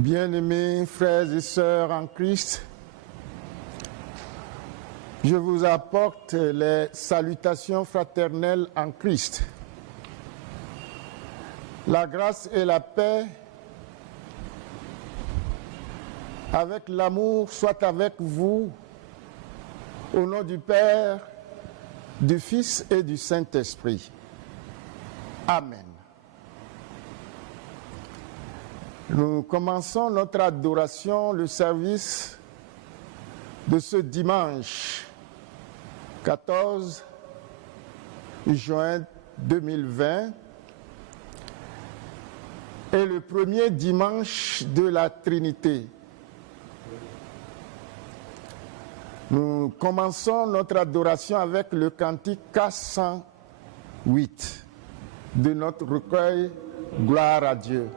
Bien-aimés frères et sœurs en Christ, je vous apporte les salutations fraternelles en Christ. La grâce et la paix avec l'amour soient avec vous, au nom du Père, du Fils et du Saint-Esprit. Amen. Nous commençons notre adoration, le service de ce dimanche 14 juin 2020 et le premier dimanche de la Trinité. Nous commençons notre adoration avec le cantique 408 de notre recueil « Gloire à Dieu ».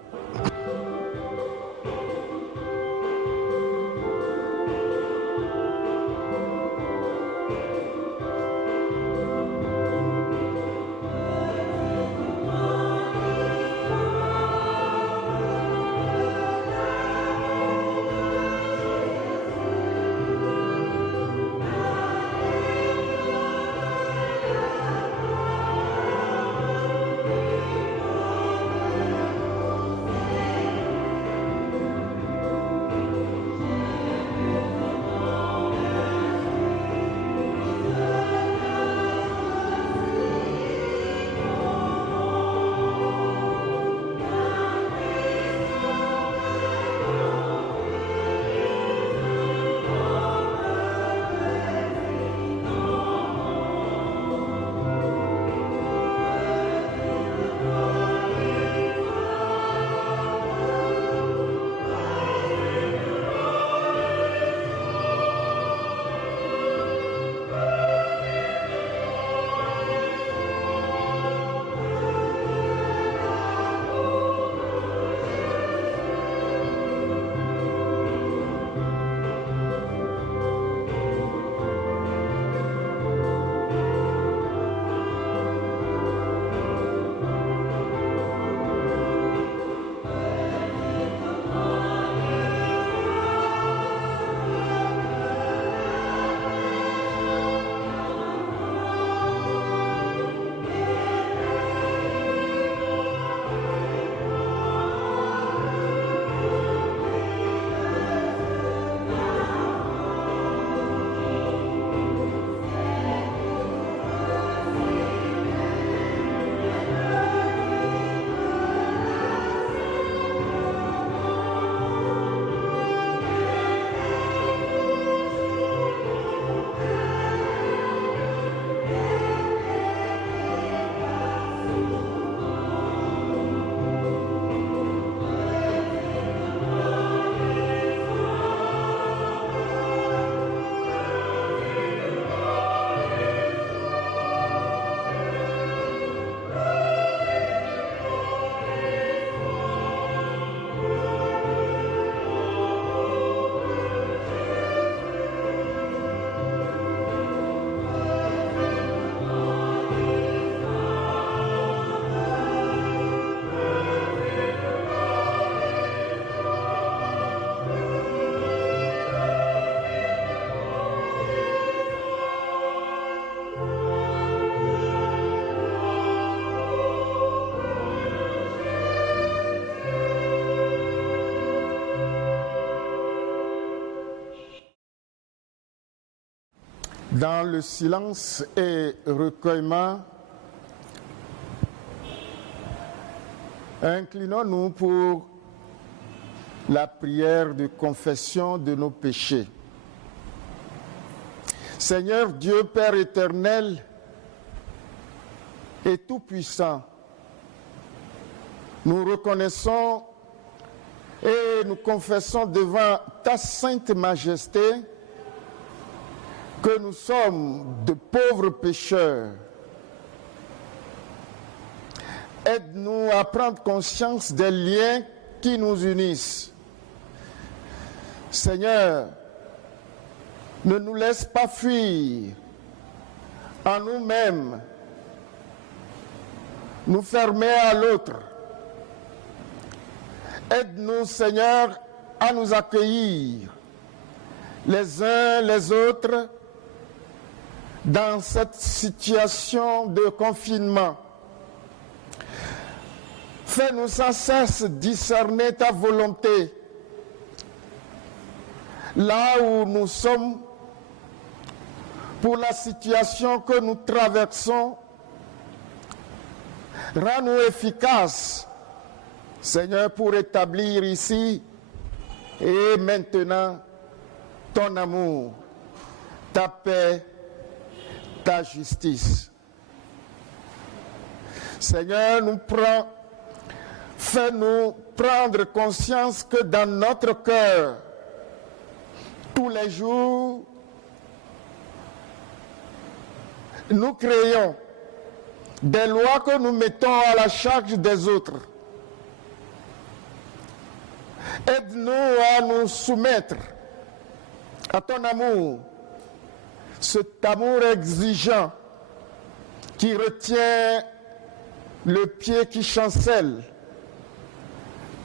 Dans le silence et recueillement, inclinons-nous pour la prière de confession de nos péchés. Seigneur Dieu, Père éternel et tout-puissant, nous reconnaissons et nous confessons devant ta sainte majesté que nous sommes de pauvres pécheurs. Aide-nous à prendre conscience des liens qui nous unissent. Seigneur, ne nous laisse pas fuir en nous-mêmes, nous fermer à l'autre. Aide-nous, Seigneur, à nous accueillir les uns les autres dans cette situation de confinement. Fais-nous sans cesse discerner ta volonté là où nous sommes, pour la situation que nous traversons. Rends-nous efficaces, Seigneur, pour établir ici et maintenant ton amour, ta paix, ta justice. Seigneur, fais-nous prendre conscience que dans notre cœur, tous les jours, nous créons des lois que nous mettons à la charge des autres. Aide-nous à nous soumettre à ton amour, cet amour exigeant qui retient le pied qui chancelle,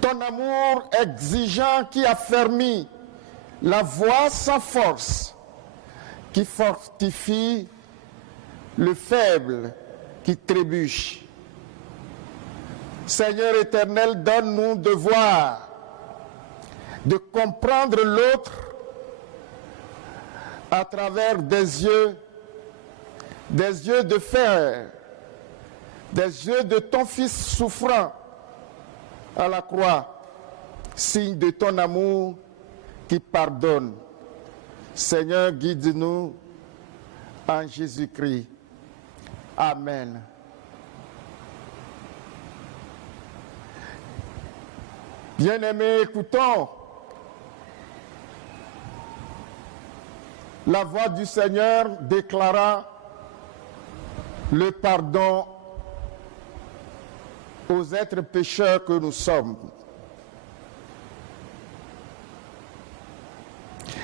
ton amour exigeant qui affermit la voix sans force, qui fortifie le faible qui trébuche. Seigneur éternel, donne-nous de voir, de comprendre l'autre à travers des yeux de fer, des yeux de ton Fils souffrant à la croix, signe de ton amour qui pardonne. Seigneur, guide-nous en Jésus-Christ. Amen. Bien-aimés, écoutons la voix du Seigneur déclarant le pardon aux êtres pécheurs que nous sommes.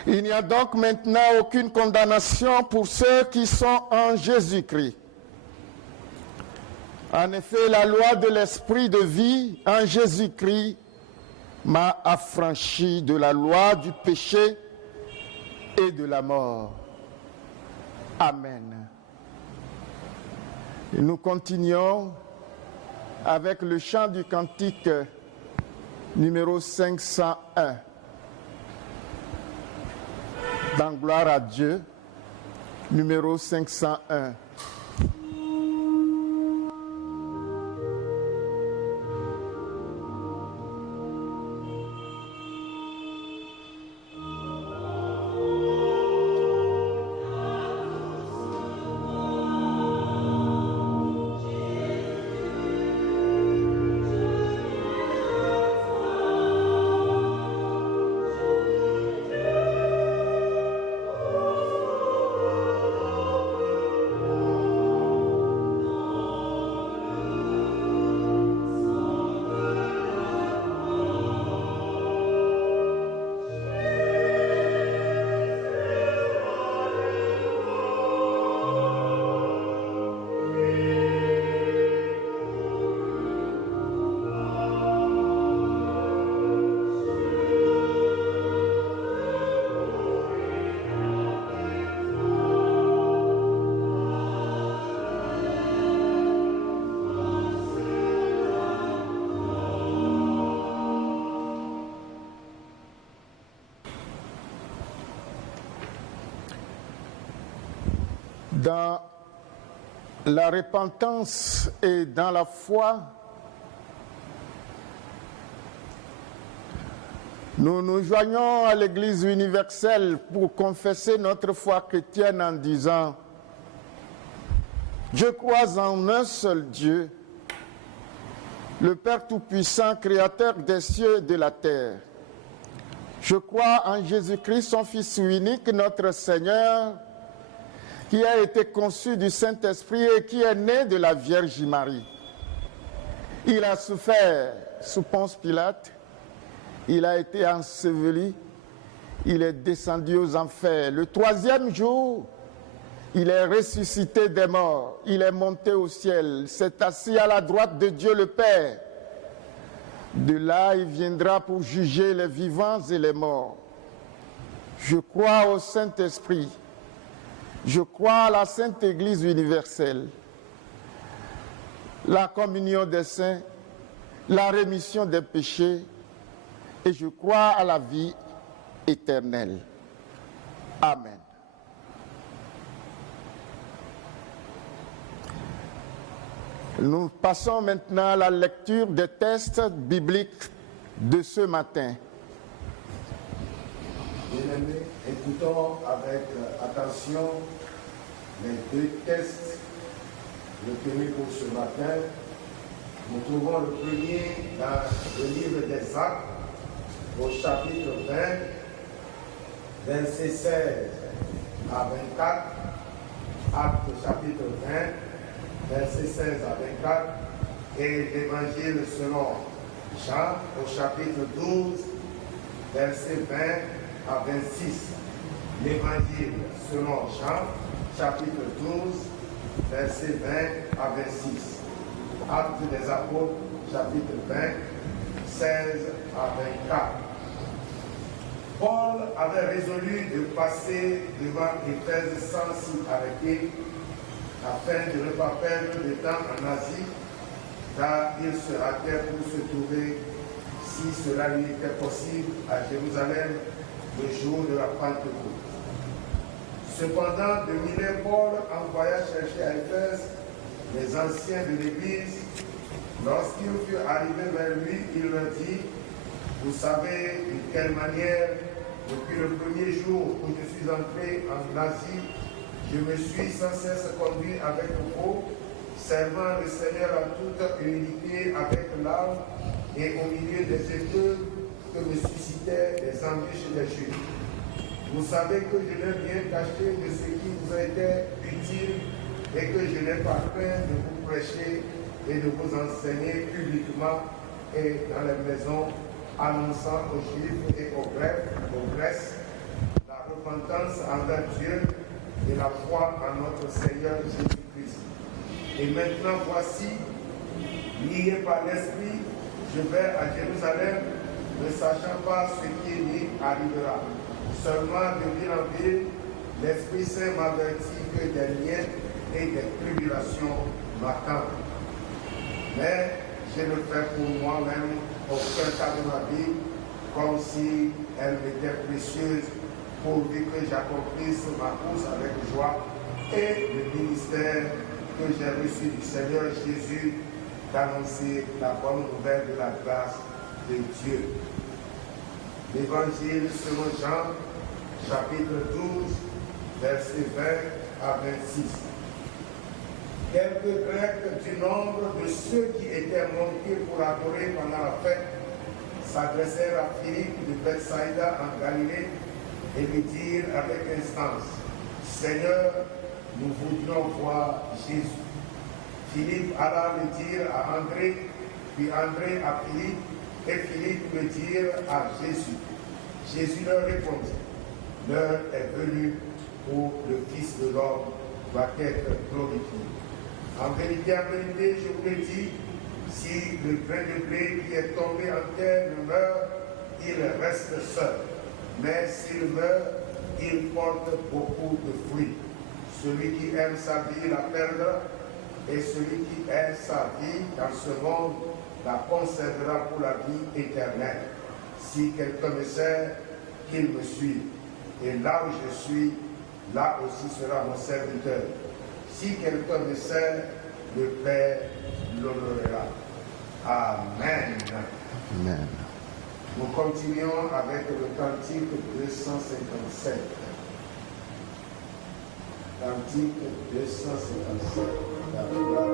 Il n'y a donc maintenant aucune condamnation pour ceux qui sont en Jésus-Christ. En effet, la loi de l'esprit de vie en Jésus-Christ m'a affranchi de la loi du péché et de la mort. Amen. Et nous continuons avec le chant du cantique numéro 501. Dans gloire à Dieu, numéro 501. Dans la repentance et dans la foi, nous nous joignons à l'Église universelle pour confesser notre foi chrétienne en disant « Je crois en un seul Dieu, le Père Tout-Puissant, Créateur des cieux et de la terre. Je crois en Jésus-Christ, son Fils unique, notre Seigneur, qui a été conçu du Saint-Esprit et qui est né de la Vierge Marie. Il a souffert sous Ponce Pilate, il a été enseveli, il est descendu aux enfers. Le troisième jour, il est ressuscité des morts, il est monté au ciel, s'est assis à la droite de Dieu le Père. De là, il viendra pour juger les vivants et les morts. Je crois au Saint-Esprit. Je crois à la Sainte Église universelle, la communion des saints, la rémission des péchés, et je crois à la vie éternelle. Amen. Nous passons maintenant à la lecture des textes bibliques de ce matin. Bien-aimés, écoutons avec attention les deux textes retenus pour ce matin. Nous trouvons le premier dans le livre des Actes, au chapitre 20, versets 16 à 24. Actes chapitre 20, versets 16 à 24. Et l'évangile selon Jean, au chapitre 12, versets 20 à 26. L'évangile selon Jean, chapitre 12, versets 20 à 26. Actes des Apôtres, chapitre 20, 16 à 24. Paul avait résolu de passer devant Éphèse sans s'y arrêter, afin de ne pas perdre de temps en Asie, car il se hâtait pour se trouver, si cela lui était possible, à Jérusalem le jour de la Pentecôte. Cependant, de Milet, Paul envoya chercher à Éphèse les anciens de l'Église. Lorsqu'ils furent arrivés vers lui, il leur dit: vous savez de quelle manière, depuis le premier jour où je suis entré en Asie, je me suis sans cesse conduit avec vous, servant le Seigneur en toute humilité avec l'âme et au milieu des épreuves que me suscitaient les embûches des Juifs. Vous savez que je n'ai rien caché de ce qui vous a été utile et que je n'ai pas craint de vous prêcher et de vous enseigner publiquement et dans les maisons, annonçant aux Juifs et aux Grecs la repentance envers Dieu et la foi en notre Seigneur Jésus-Christ. Et maintenant, voici, lié par l'Esprit, je vais à Jérusalem, ne sachant pas ce qui m'y arrivera. Seulement de ville en ville, l'Esprit Saint m'avertit que des liens et des tribulations m'attendent. Mais je le fais pour moi-même aucun cas de ma vie, comme si elle m'était précieuse, pourvu que j'accomplisse ma course avec joie et le ministère que j'ai reçu du Seigneur Jésus d'annoncer la bonne nouvelle de la grâce de Dieu. L'évangile selon Jean, chapitre 12, versets 20 à 26. Quelques Grecs du nombre de ceux qui étaient montés pour adorer pendant la fête s'adressèrent à Philippe de Bethsaïda en Galilée et lui dirent avec instance: Seigneur, nous voudrions voir Jésus. Philippe alla le dire à André, puis André à Philippe, et Philippe le dire à Jésus. Jésus leur répondit: l'heure est venue où le Fils de l'homme doit être glorifié. En vérité, je vous le dis, si le grain de blé qui est tombé en terre ne meurt, il reste seul. Mais s'il meurt, il porte beaucoup de fruits. Celui qui aime sa vie la perdra, et celui qui aime sa vie dans ce monde la conservera pour la vie éternelle. Si quelqu'un me sert, qu'il me suive. Et là où je suis, là aussi sera mon serviteur. Si quelqu'un me sert, le Père l'honorera. Amen. Amen. Nous continuons avec le cantique 257. Cantique 257. La gloire.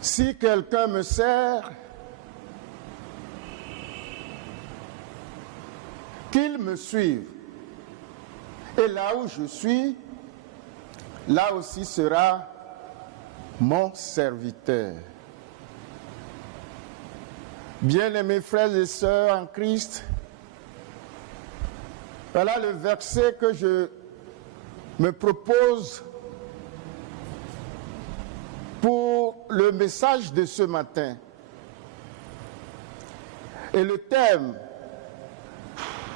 Si quelqu'un me sert, qu'il me suive. Et là où je suis, là aussi sera mon serviteur. Bien-aimés frères et sœurs en Christ, voilà le verset que je me propose pour le message de ce matin. Et le thème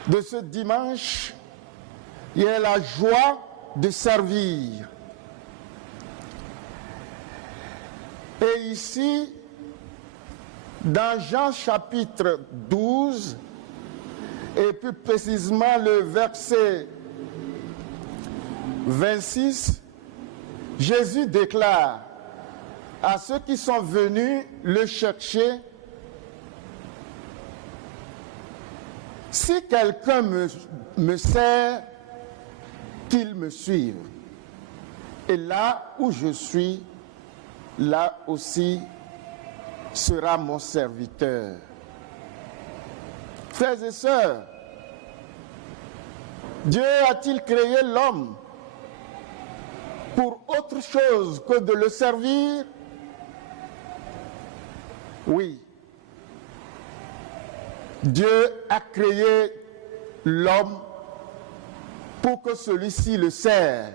de ce dimanche est la joie de servir. Et ici, dans Jean chapitre 12, et plus précisément le verset 26, Jésus déclare à ceux qui sont venus le chercher, « Si quelqu'un me sert, qu'il me suive. Et là où je suis, là aussi sera mon serviteur. » Frères et sœurs, Dieu a-t-il créé l'homme pour autre chose que de le servir? Oui. Dieu a créé l'homme pour que celui-ci le serve.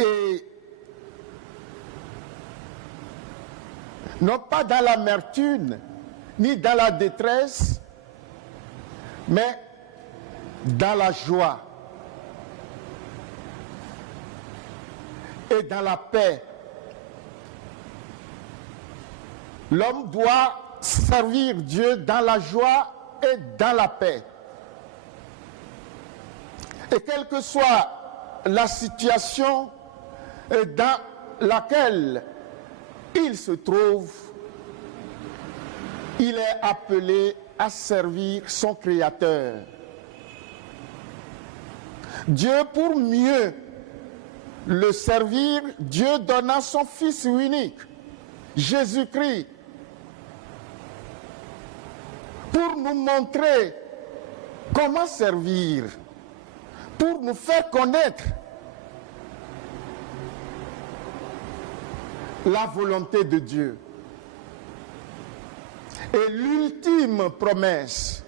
Et non pas dans l'amertume, ni dans la détresse, mais dans la joie et dans la paix. L'homme doit servir Dieu dans la joie et dans la paix. Et quelle que soit la situation dans laquelle il se trouve, il est appelé à servir son Créateur. Dieu, pour mieux le servir, Dieu donna son Fils unique, Jésus-Christ, pour nous montrer comment servir, pour nous faire connaître la volonté de Dieu. Et l'ultime promesse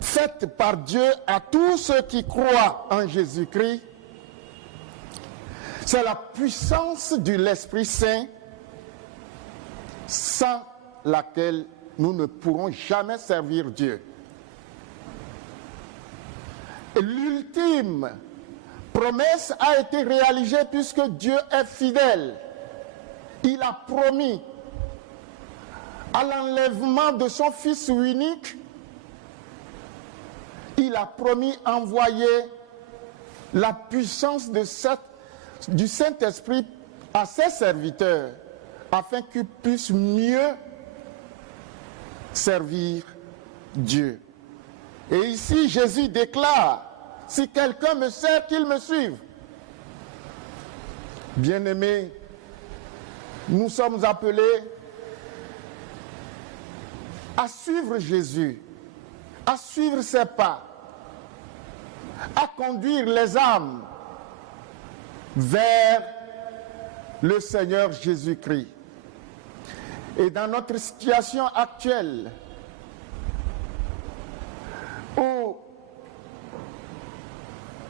faite par Dieu à tous ceux qui croient en Jésus-Christ, c'est la puissance de l'Esprit Saint sans laquelle nous ne pourrons jamais servir Dieu. Et l'ultime promesse a été réalisée puisque Dieu est fidèle. Il a promis à l'enlèvement de son Fils unique, il a promis envoyer la puissance du Saint-Esprit à ses serviteurs afin qu'ils puissent mieux servir Dieu. Et ici, Jésus déclare, « Si quelqu'un me sert, qu'il me suive. » Bien-aimés, nous sommes appelés à suivre Jésus, à suivre ses pas, à conduire les âmes vers le Seigneur Jésus-Christ. Et dans notre situation actuelle, où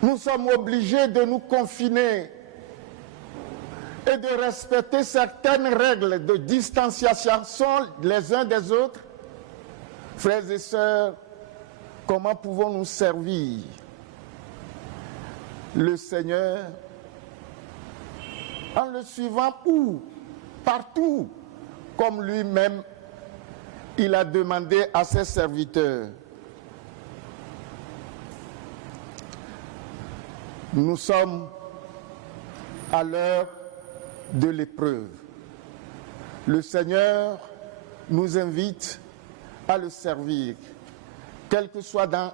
nous sommes obligés de nous confiner et de respecter certaines règles de distanciation les uns des autres, frères et sœurs, comment pouvons-nous servir le Seigneur en le suivant où? Partout, comme lui-même il a demandé à ses serviteurs. Nous sommes à l'heure de l'épreuve. Le Seigneur nous invite à le servir, quelle que soit dans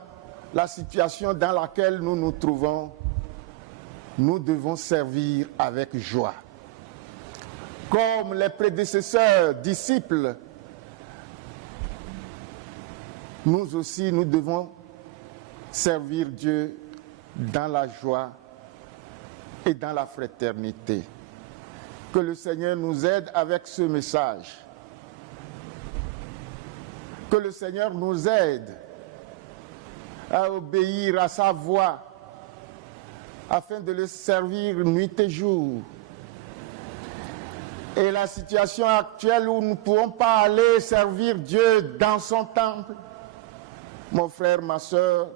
la situation dans laquelle nous nous trouvons. nous devons servir avec joie. Comme les prédécesseurs, disciples, nous aussi, nous devons servir Dieu dans la joie et dans la fraternité. Que le Seigneur nous aide avec ce message. Que le Seigneur nous aide à obéir à sa voix afin de le servir nuit et jour. Et la situation actuelle où nous ne pouvons pas aller servir Dieu dans son temple, mon frère, ma soeur,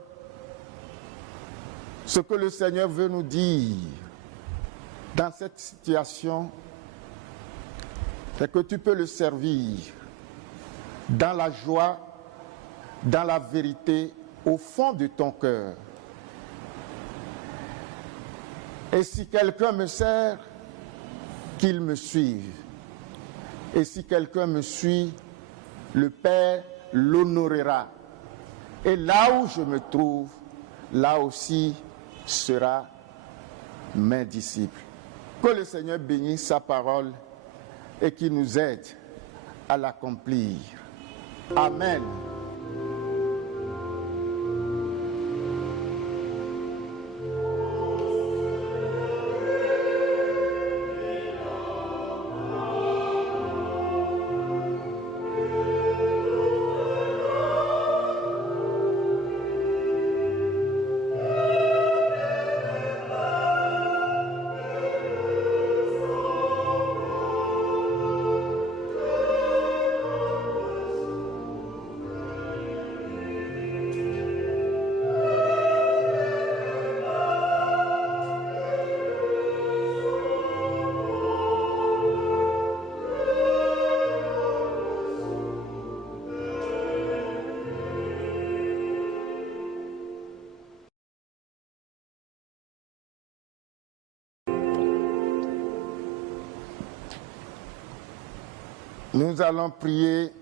ce que le Seigneur veut nous dire dans cette situation, c'est que tu peux le servir dans la joie, dans la vérité, au fond de ton cœur. Et si quelqu'un me sert, qu'il me suive. Et si quelqu'un me suit, le Père l'honorera. Et là où je me trouve, là aussi sera mes disciples. Que le Seigneur bénisse sa parole et qu'il nous aide à l'accomplir. Amen. Nous allons prier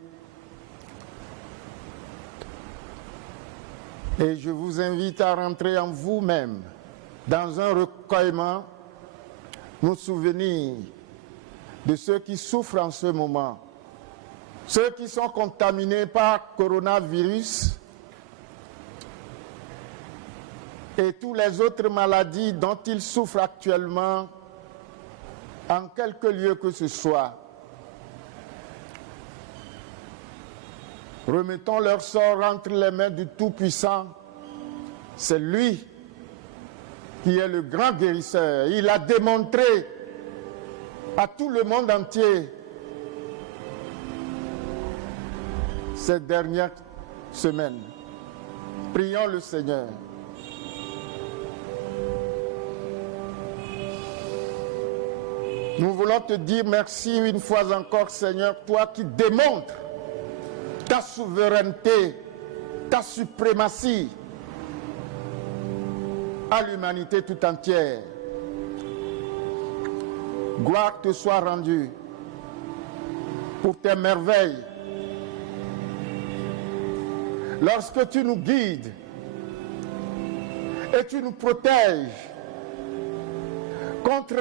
et je vous invite à rentrer en vous-même dans un recueillement, nous souvenir de ceux qui souffrent en ce moment, ceux qui sont contaminés par coronavirus et toutes les autres maladies dont ils souffrent actuellement en quelque lieu que ce soit. Remettons leur sort entre les mains du Tout-Puissant. C'est lui qui est le grand guérisseur. Il a démontré à tout le monde entier ces dernières semaines. Prions le Seigneur. Nous voulons te dire merci une fois encore, Seigneur, toi qui démontres ta souveraineté, ta suprématie à l'humanité tout entière. Gloire te soit rendue pour tes merveilles. Lorsque tu nous guides et tu nous protèges contre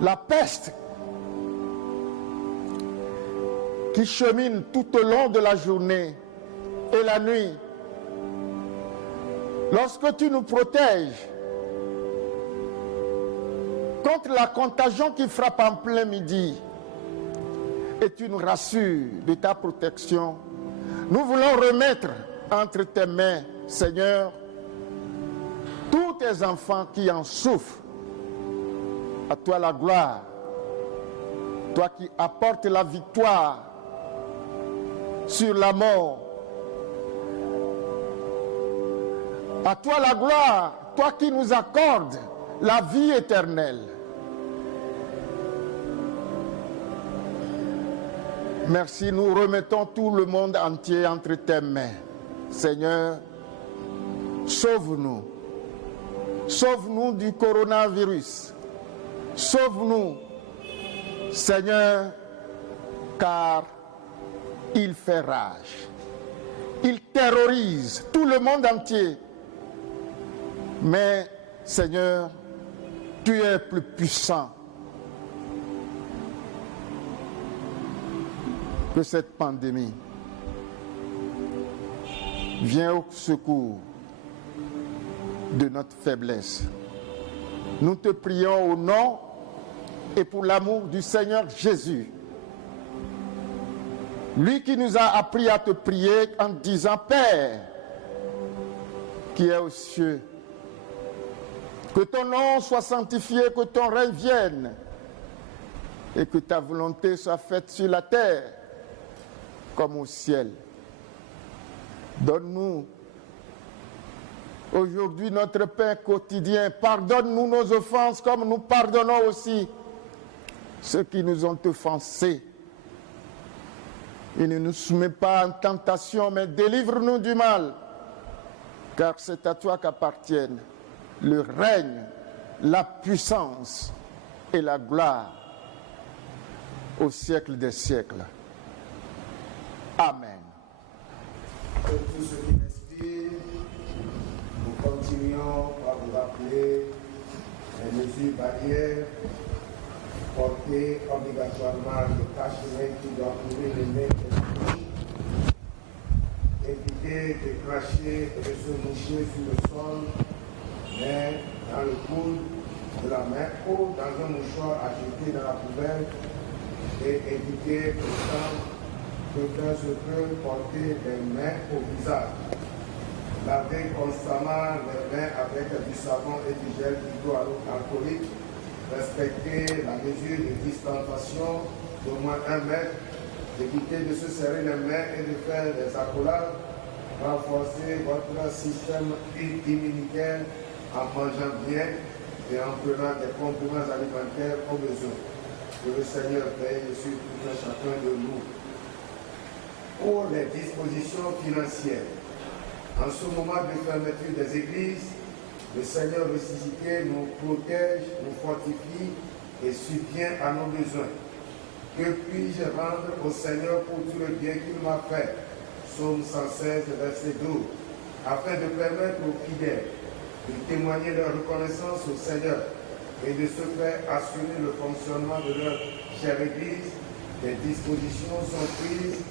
la peste qui chemine tout au long de la journée et la nuit. Lorsque tu nous protèges contre la contagion qui frappe en plein midi et tu nous rassures de ta protection, nous voulons remettre entre tes mains, Seigneur, tous tes enfants qui en souffrent. À toi la gloire, toi qui apportes la victoire sur la mort. À toi la gloire, toi qui nous accordes la vie éternelle. Merci, nous remettons tout le monde entier entre tes mains. Seigneur, sauve-nous. Sauve-nous du coronavirus. Sauve-nous, Seigneur, car il fait rage. Il terrorise tout le monde entier. Mais Seigneur, tu es plus puissant que cette pandémie. Viens au secours de notre faiblesse. Nous te prions au nom et pour l'amour du Seigneur Jésus. Lui qui nous a appris à te prier en disant « Père, qui est aux cieux, que ton nom soit sanctifié, que ton règne vienne et que ta volonté soit faite sur la terre comme au ciel. Donne-nous aujourd'hui notre pain quotidien. Pardonne-nous nos offenses comme nous pardonnons aussi ceux qui nous ont offensés. Et ne nous soumets pas en tentation, mais délivre-nous du mal. Car c'est à toi qu'appartiennent le règne, la puissance et la gloire au siècle des siècles. Amen. Pour tous ceux qui m'inspirent, nous continuons par vous rappeler les mesures barrières, porter obligatoirement le cache-nez qui doit couvrir les nez et la bouche, éviter de cracher et de se moucher sur le sol, mais dans le coude de la main ou dans un mouchoir à jeter dans la poubelle, et éviter autant de faire ce que porter les mains au visage. Laver constamment les mains avec du savon et du gel hydroalcoolique. Respecter la mesure de distanciation d'au moins 1 mètre. Éviter de se serrer les mains et de faire des accolades. Renforcer votre système immunitaire en mangeant bien et en prenant des compléments alimentaires au besoin. Que le Seigneur veille sur tout un chacun de nous. Pour les dispositions financières, en ce moment de fermeture des églises, le Seigneur ressuscité nous protège, nous fortifie et subvient à nos besoins. Que puis-je rendre au Seigneur pour tout le bien qu'il m'a fait? Psaume 116, verset 12. Afin de permettre aux fidèles de témoigner leur reconnaissance au Seigneur et de se faire assurer le fonctionnement de leur chère Église, des dispositions sont prises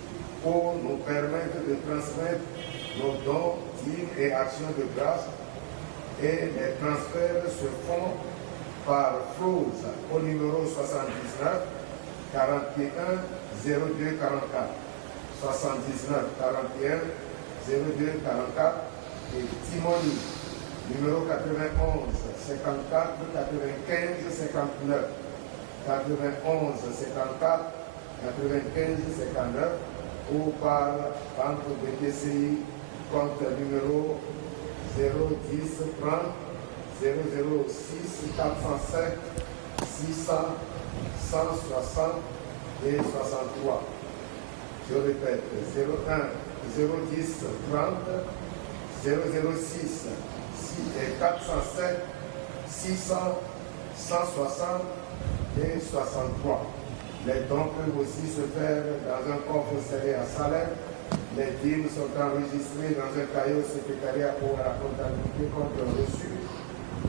pour nous permettre de transmettre nos dons, dîmes et actions de grâce, et les transferts se font par fraude au numéro 79 41 02 44 79 41 02 44 et Timoni numéro 91 54 95 59 91 54 95 59 ou par banque de TCI compte numéro 010 30 006 405 600 160 et 63. Je répète, 01 010 30 006 et 407 600 160 et 63. Les dons peuvent aussi se faire dans un coffre scellé à Salem. Les dîmes sont enregistrées dans un cahier au secrétariat pour la comptabilité contre le reçu.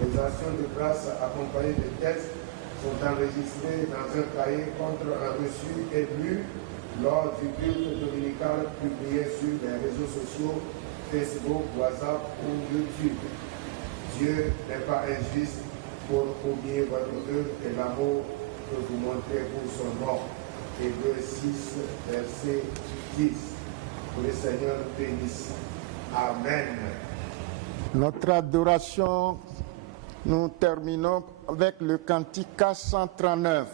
Les actions de grâce accompagnées de textes sont enregistrées dans un cahier contre un reçu et lu lors du culte dominical publié sur les réseaux sociaux, Facebook, WhatsApp ou YouTube. Dieu n'est pas injuste pour oublier votre œuvre et l'amour que vous montrez pour son nom. Hébreux 6, verset 10. Que le Seigneur nous bénisse. Amen. Notre adoration, nous terminons avec le cantique 439.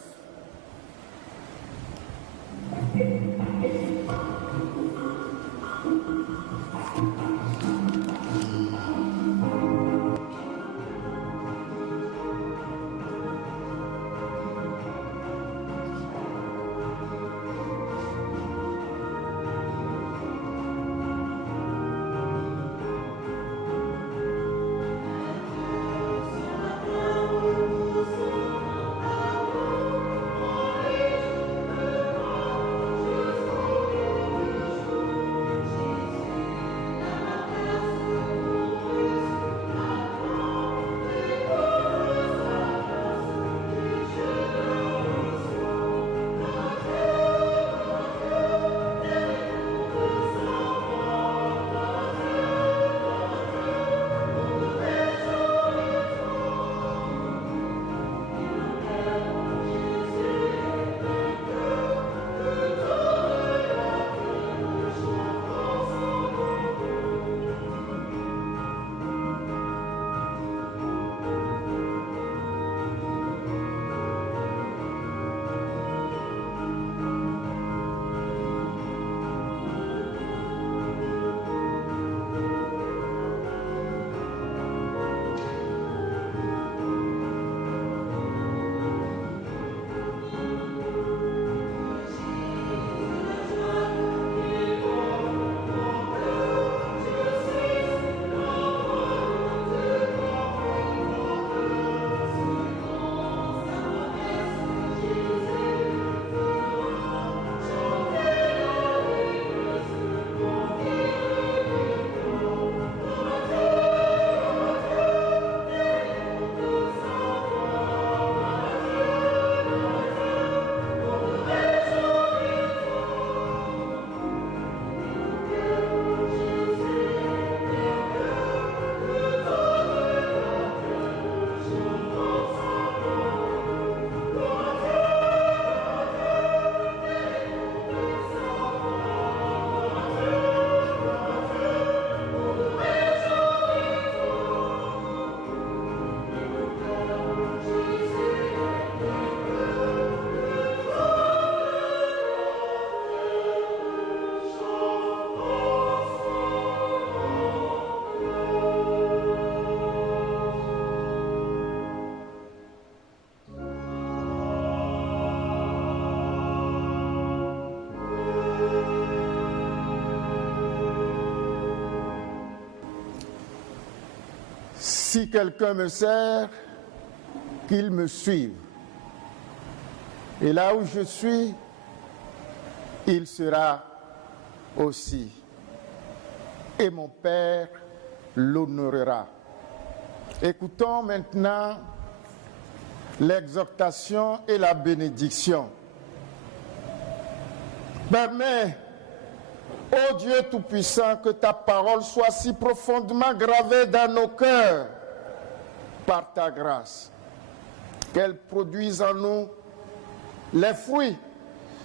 Si quelqu'un me sert, qu'il me suive. Et là où je suis, il sera aussi. Et mon Père l'honorera. Écoutons maintenant l'exhortation et la bénédiction. Permets, ô Dieu Tout-Puissant, que ta parole soit si profondément gravée dans nos cœurs par ta grâce, qu'elle produise en nous les fruits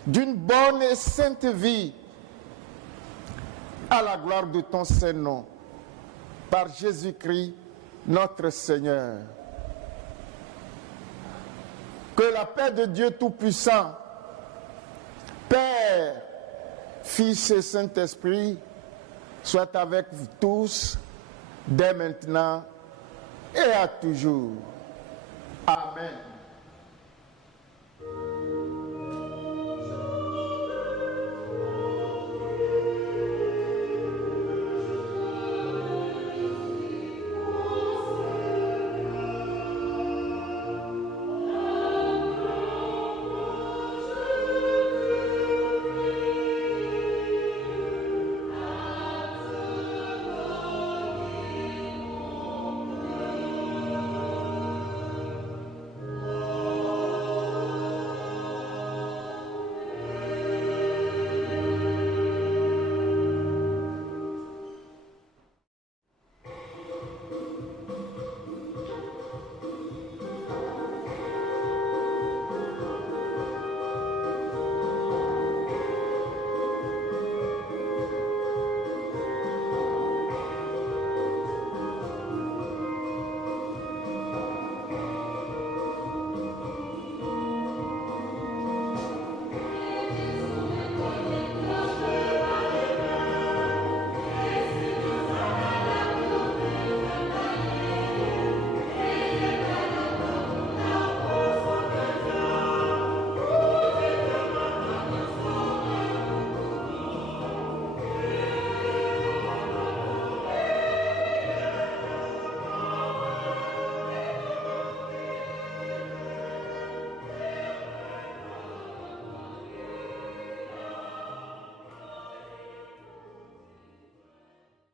d'une bonne et sainte vie, à la gloire de ton Saint-Nom, par Jésus-Christ, notre Seigneur. Que la paix de Dieu Tout-Puissant, Père, Fils et Saint-Esprit, soit avec vous tous, dès maintenant et à toujours. Amen.